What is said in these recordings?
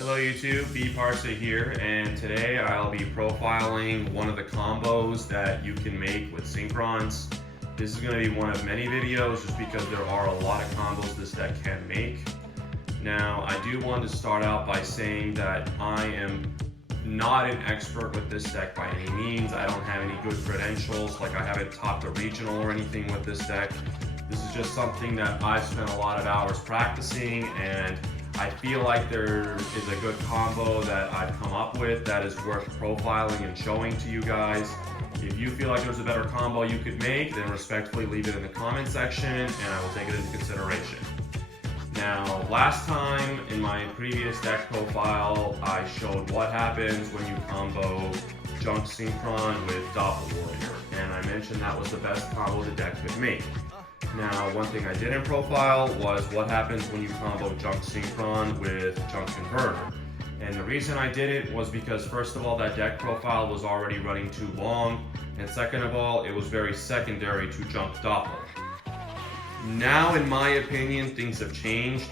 Hello YouTube, bParsa here, and today I'll be profiling one of the combos that you can make with Synchrons. This is going to be one of many videos just because there are a lot of combos this deck can make. Now, I do want to start out by saying that I am not an expert with this deck by any means. I don't have any good credentials, like I haven't topped a regional or anything with this deck. This is just something that I've spent a lot of hours practicing, and I feel like there is a good combo that I've come up with that is worth profiling and showing to you guys. If you feel like there's a better combo you could make, then respectfully leave it in the comment section and I will take it into consideration. Now, last time in my previous deck profile, I showed what happens when you combo Junk Synchron with Doppel Warrior, and I mentioned that was the best combo the deck could make. Now, one thing I didn't profile was what happens when you combo Junk Synchron with Junk Converter. And the reason I did it was because, first of all, that deck profile was already running too long, and second of all, it was very secondary to Junk Doppel. Now, in my opinion, things have changed,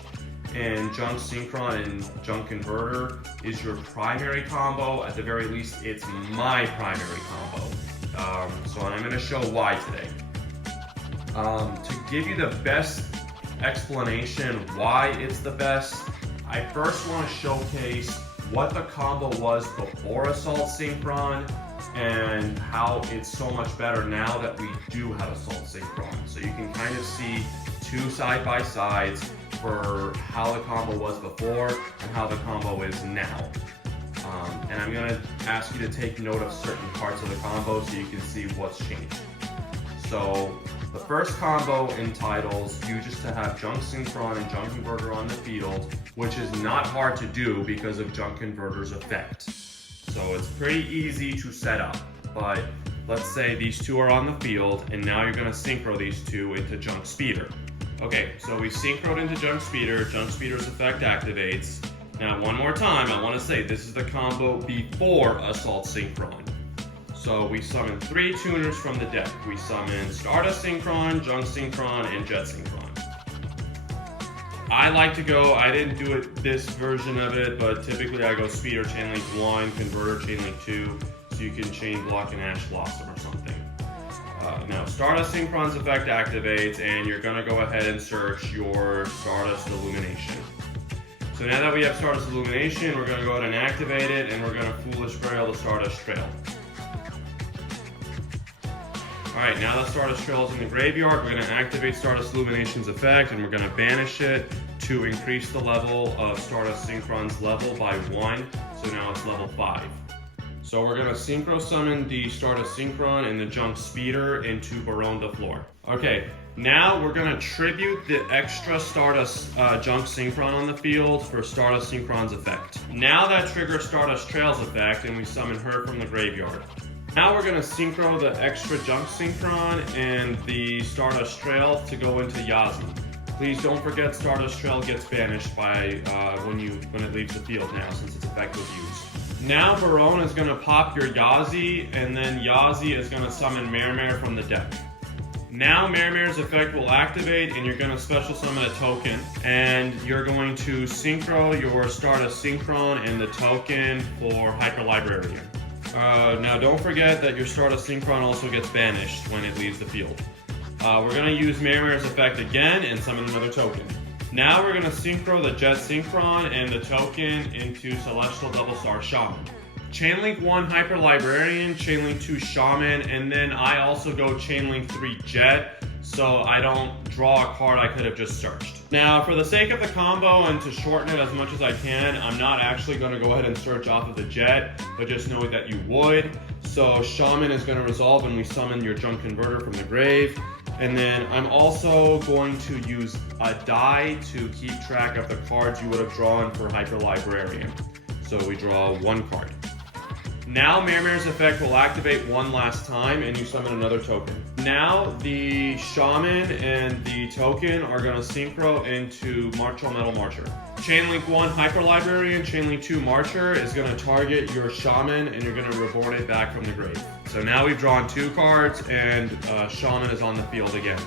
and Junk Synchron and Junk Converter is your primary combo. At the very least, it's my primary combo. So I'm going to show why today. To give you the best explanation why it's the best, I first want to showcase what the combo was before Assault Synchron and how it's so much better now that we do have Assault Synchron. So you can kind of see two side-by-sides for how the combo was before and how the combo is now. And I'm going to ask you to take note of certain parts of the combo so you can see what's changed. So the first combo entitles you just to have Junk Synchron and Junk Converter on the field, which is not hard to do because of Junk Converter's effect. So it's pretty easy to set up, but let's say these two are on the field and now you're going to synchro these two into Junk Speeder. Okay, so we synchroed into Junk Speeder's effect activates. Now one more time, I want to say this is the combo before Assault Synchron. So we summon 3 tuners from the deck. We summon Stardust Synchron, Junk Synchron, and Jet Synchron. I like to go, I didn't do it this version of it, but typically I go Speeder Chainlink 1, Converter Chainlink 2, so you can chain block and Ash Blossom or something. Now Stardust Synchron's effect activates, and you're going to go ahead and search your Stardust Illumination. So now that we have Stardust Illumination, we're going to go ahead and activate it, and we're going to Foolish Burial the Stardust Trail. Alright, now that Stardust Trail is in the graveyard, we're going to activate Stardust Illumination's effect, and we're going to banish it to increase the level of Stardust Synchron's level by 1, so now it's level 5. So we're going to Synchro Summon the Stardust Synchron and the Junk Speeder into Baronne de Fleur. Okay, now we're going to tribute the extra Stardust Junk Synchron on the field for Stardust Synchron's effect. Now that triggers Stardust Trail's effect, and we summon her from the graveyard. Now we're going to synchro the extra Junk Synchron and the Stardust Trail to go into Yazi. Please don't forget Stardust Trail gets banished by when it leaves the field now, since its effect was used. Now Baronne is going to pop your Yazi, and then Yazi is going to summon Mermare from the deck. Now Mermare's effect will activate, and you're going to special summon a token, and you're going to synchro your Stardust Synchron and the token for Hyper Librarian. Now don't forget that your Stardust Synchron also gets banished when it leaves the field. We're going to use Mermare's effect again and summon another token. Now we're going to synchro the Jet Synchron and the token into Celestial Double Star Shaman. Chainlink 1 Hyper Librarian, Chainlink 2 Shaman, and then I also go Chainlink 3 Jet, so I don't draw a card I could have just searched. Now, for the sake of the combo and to shorten it as much as I can, I'm not actually going to go ahead and search off of the Jet, but just know that you would. So Shaman is going to resolve when we summon your Junk Converter from the grave. And then I'm also going to use a die to keep track of the cards you would have drawn for Hyper Librarian. So we draw 1 card. Now Mermare's effect will activate one last time and you summon another token. Now the Shaman and the token are going to synchro into Martial Metal Marcher. Chainlink 1 Hyper Librarian, Chainlink 2 Marcher is going to target your Shaman and you're going to reborn it back from the grave. So now we've drawn 2 cards and Shaman is on the field again.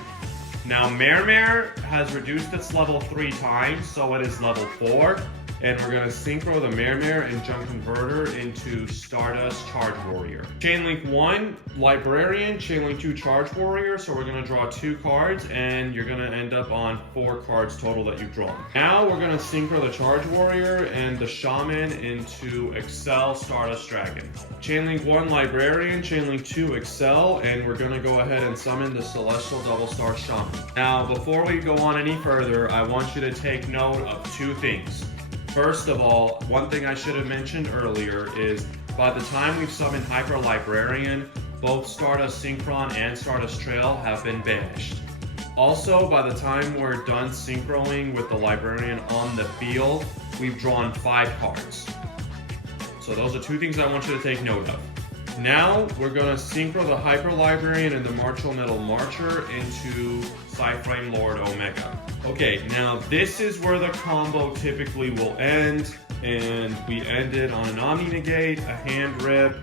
Now Mermare has reduced its level 3 times, so it is level 4. and we're going to synchro the Mare and Junk Converter into Stardust Charge Warrior. Chainlink 1, Librarian, Chainlink 2, Charge Warrior, so we're going to draw 2 cards, and you're going to end up on 4 cards total that you've drawn. Now we're going to synchro the Charge Warrior and the Shaman into Excel Stardust Dragon. Chainlink 1, Librarian, Chainlink 2, Excel, and we're going to go ahead and summon the Celestial Double Star Shaman. Now, before we go on any further, I want you to take note of 2 things. First of all, one thing I should have mentioned earlier is by the time we've summoned Hyper Librarian, both Stardust Synchron and Stardust Trail have been banished. Also, by the time we're done synchroing with the Librarian on the field, we've drawn 5 cards. So those are 2 things I want you to take note of. Now, we're going to synchro the Hyper Librarian and the Martial Metal Marcher into Cyframe Lord Omega. Okay, now this is where the combo typically will end, and we end it on an Omni Negate, a Hand Rip,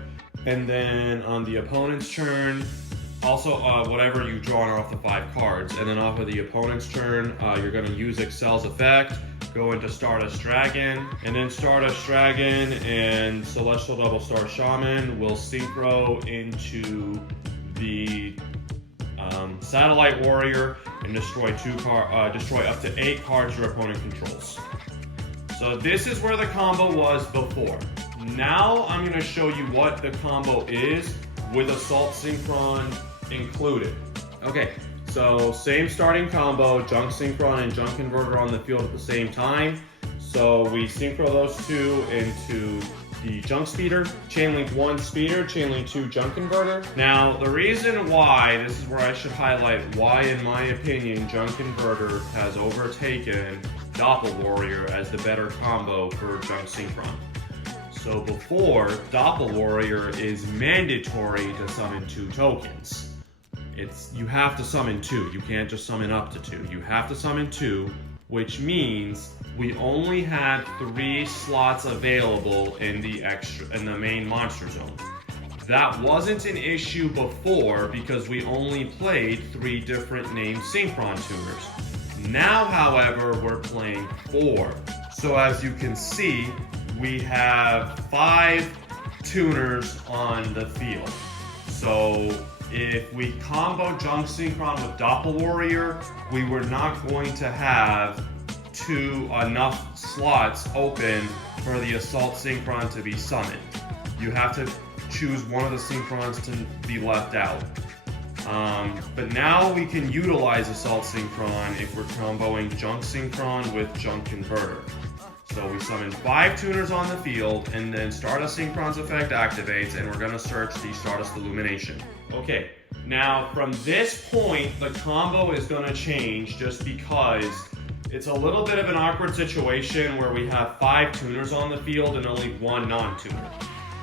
and then on the opponent's turn, also whatever you've drawn off the 5 cards, and then off of the opponent's turn, you're going to use Excel's effect, go into Stardust Dragon, and then Stardust Dragon and Celestial Double Star Shaman will synchro into the Satellite Warrior and destroy up to 8 cards your opponent controls. So this is where the combo was before. Now I'm going to show you what the combo is with Assault Synchron included. Okay, so same starting combo, Junk Synchron and Junk Converter on the field at the same time. So we synchro those 2 into the Junk Speeder, Chainlink 1 Speeder, Chainlink 2 Junk Converter. Now, the reason why, this is where I should highlight why, in my opinion, Junk Converter has overtaken Doppel Warrior as the better combo for Junk Synchron. So before, Doppel Warrior is mandatory to summon 2 tokens. You have to summon 2, you can't just summon up to 2. You have to summon 2, which means we only had 3 slots available in the main monster zone. That wasn't an issue before because we only played 3 different named Synchron tuners. Now, however, we're playing 4. So as you can see, we have 5 tuners on the field. So if we combo Junk Synchron with Doppel Warrior, we were not going to have enough slots open for the Assault Synchron to be summoned. You have to choose one of the Synchrons to be left out. But now we can utilize Assault Synchron if we're comboing Junk Synchron with Junk Converter. So we summon 5 tuners on the field, and then Stardust Synchron's effect activates, and we're going to search the Stardust Illumination. Okay, now from this point, the combo is going to change just because it's a little bit of an awkward situation where we have 5 tuners on the field and only 1 non-tuner.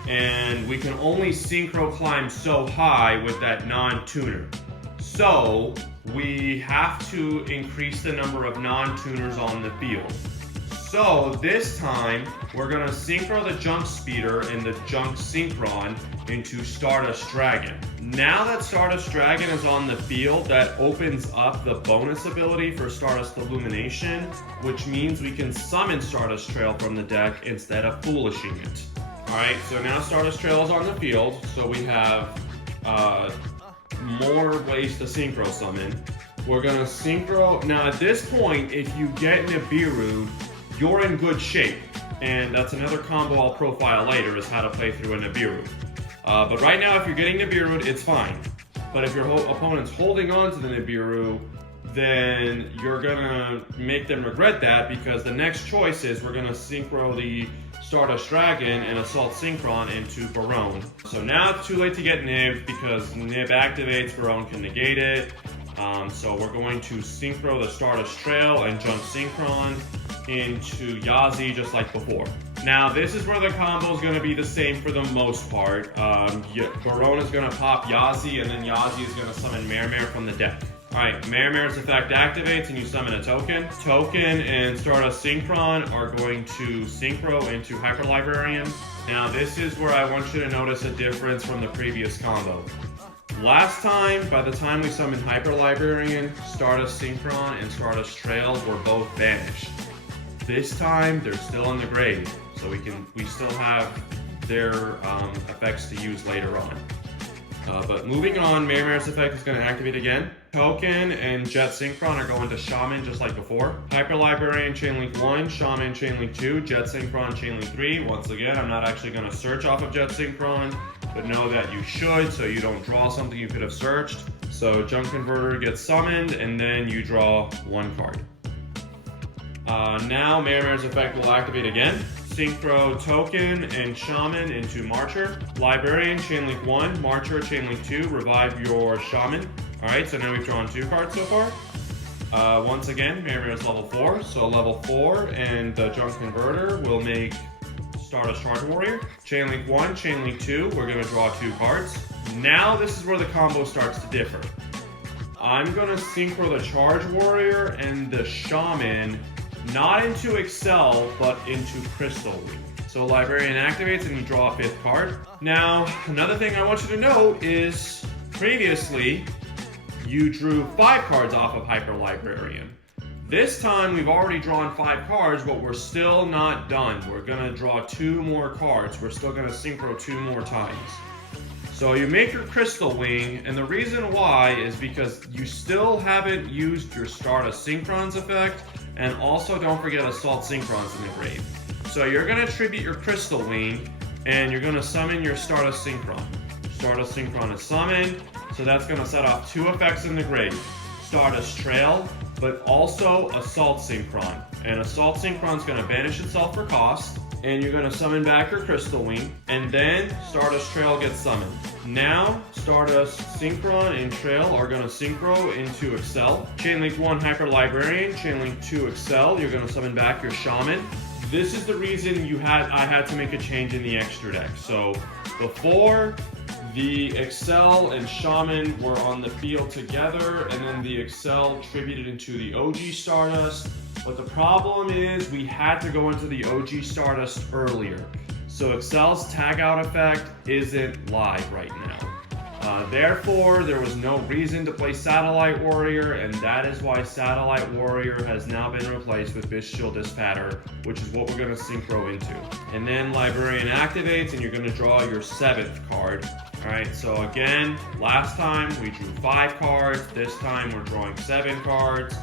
And we can only synchro climb so high with that non-tuner. So we have to increase the number of non-tuners on the field. So this time, we're going to synchro the Junk Speeder and the Junk Synchron into Stardust Dragon. Now that Stardust Dragon is on the field, that opens up the bonus ability for Stardust Illumination, which means we can summon Stardust Trail from the deck instead of Foolishing it. Alright, so now Stardust Trail is on the field, so we have more ways to synchro summon. We're going to synchro. Now at this point, if you get Nibiru, you're in good shape, and that's another combo I'll profile later, is how to play through a Nibiru. But right now, if you're getting Nibiru, it's fine. But if your opponent's holding on to the Nibiru, then you're gonna make them regret that, because the next choice is we're gonna synchro the Stardust Dragon and Assault Synchron into Barone. So now it's too late to get Nib, because Nib activates, Barone can negate it. So we're going to synchro the Stardust Trail and Junk Synchron into Yazi just like before. Now this is where the combo is going to be the same for the most part. Barone is going to pop Yazi, and then Yazi is going to summon Mare from the deck. Alright, Mare's effect activates and you summon a token. Token and Stardust Synchron are going to synchro into Hyper Librarian. Now this is where I want you to notice a difference from the previous combo. Last time, by the time we summoned Hyper Librarian, Stardust Synchron and Stardust Trail were both banished. This time they're still in the grave, so we still have their effects to use later on. But moving on, Mayor's effect is going to activate again. Token and Jet Synchron are going to Shaman just like before. Hyper Librarian Chainlink 1, Shaman Chainlink 2, Jet Synchron Chainlink 3. Once again, I'm not actually going to search off of Jet Synchron, but know that you should so you don't draw something you could have searched. So Junk Converter gets summoned and then you draw one card. Now Mayor's effect will activate again. Synchro Token and Shaman into Marcher. Librarian Chainlink 1, Marcher Chainlink 2, revive your Shaman. Alright, so now we've drawn 2 cards so far. Once again, Mayor's level 4, so level 4 and the Junk Converter will make Stardust Charge Warrior. Chainlink 1, Chainlink 2, we're going to draw 2 cards. Now this is where the combo starts to differ. I'm going to synchro the Charge Warrior and the Shaman not into Excel, but into Crystal Wing. So Librarian activates and you draw a 5th card. Now, another thing I want you to note is previously you drew 5 cards off of Hyper Librarian. This time we've already drawn 5 cards, but we're still not done. We're gonna draw 2 more cards. We're still gonna synchro 2 more times. So you make your Crystal Wing, and the reason why is because you still haven't used your Stardust Synchrons effect, and also don't forget Assault Synchrons in the grave. So you're gonna tribute your Crystal Wing, and you're gonna summon your Stardust Synchron. Stardust Synchron is summoned, so that's gonna set off 2 effects in the grave. Stardust Trail, but also Assault Synchron. And Assault Synchron's gonna banish itself for cost, and you're gonna summon back your Crystal Wing, and then Stardust Trail gets summoned. Now, Stardust Synchron and Trail are gonna synchro into Excel. Chainlink 1 Hyper Librarian, Chainlink 2 Excel, you're gonna summon back your Shaman. This is the reason I had to make a change in the extra deck. So before, the Excel and Shaman were on the field together, and then the Excel tributed into the OG Stardust. But the problem is we had to go into the OG Stardust earlier. So Excel's tag out effect isn't live right now. Therefore, there was no reason to play Satellite Warrior, and that is why Satellite Warrior has now been replaced with Bestial Dispatter, which is what we're going to synchro into. And then Librarian activates, and you're going to draw your 7th card. Alright, so again, last time we drew 5 cards, this time we're drawing 7 cards.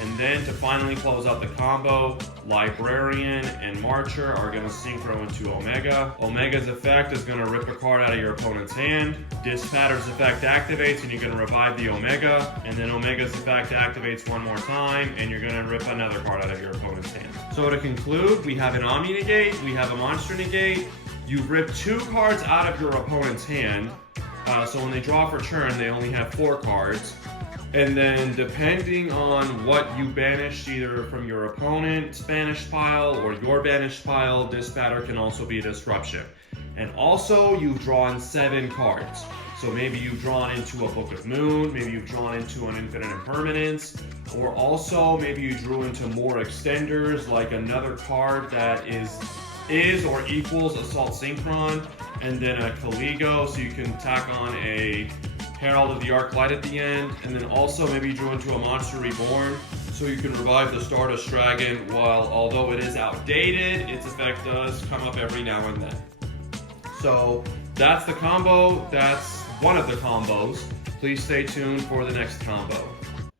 And then to finally close out the combo, Librarian and Marcher are going to synchro into Omega. Omega's effect is going to rip a card out of your opponent's hand. Dispatter's effect activates and you're going to revive the Omega. And then Omega's effect activates one more time and you're going to rip another card out of your opponent's hand. So to conclude, we have an Omni negate, we have a Monster negate. You rip 2 cards out of your opponent's hand. So when they draw for turn, they only have 4 cards. And then depending on what you banished, either from your opponent's banished pile or your banished pile, Dispatter can also be a disruption. And also, you've drawn 7 cards. So maybe you've drawn into a Book of Moon, maybe you've drawn into an Infinite Impermanence, or also maybe you drew into more extenders, like another card that is or equals Assault Synchron, and then a Caligo, so you can tack on a Herald of the Arc Light at the end, and then also maybe you drew into a Monster Reborn, so you can revive the Stardust Dragon, while although it is outdated, its effect does come up every now and then. So that's the combo, that's one of the combos. Please stay tuned for the next combo.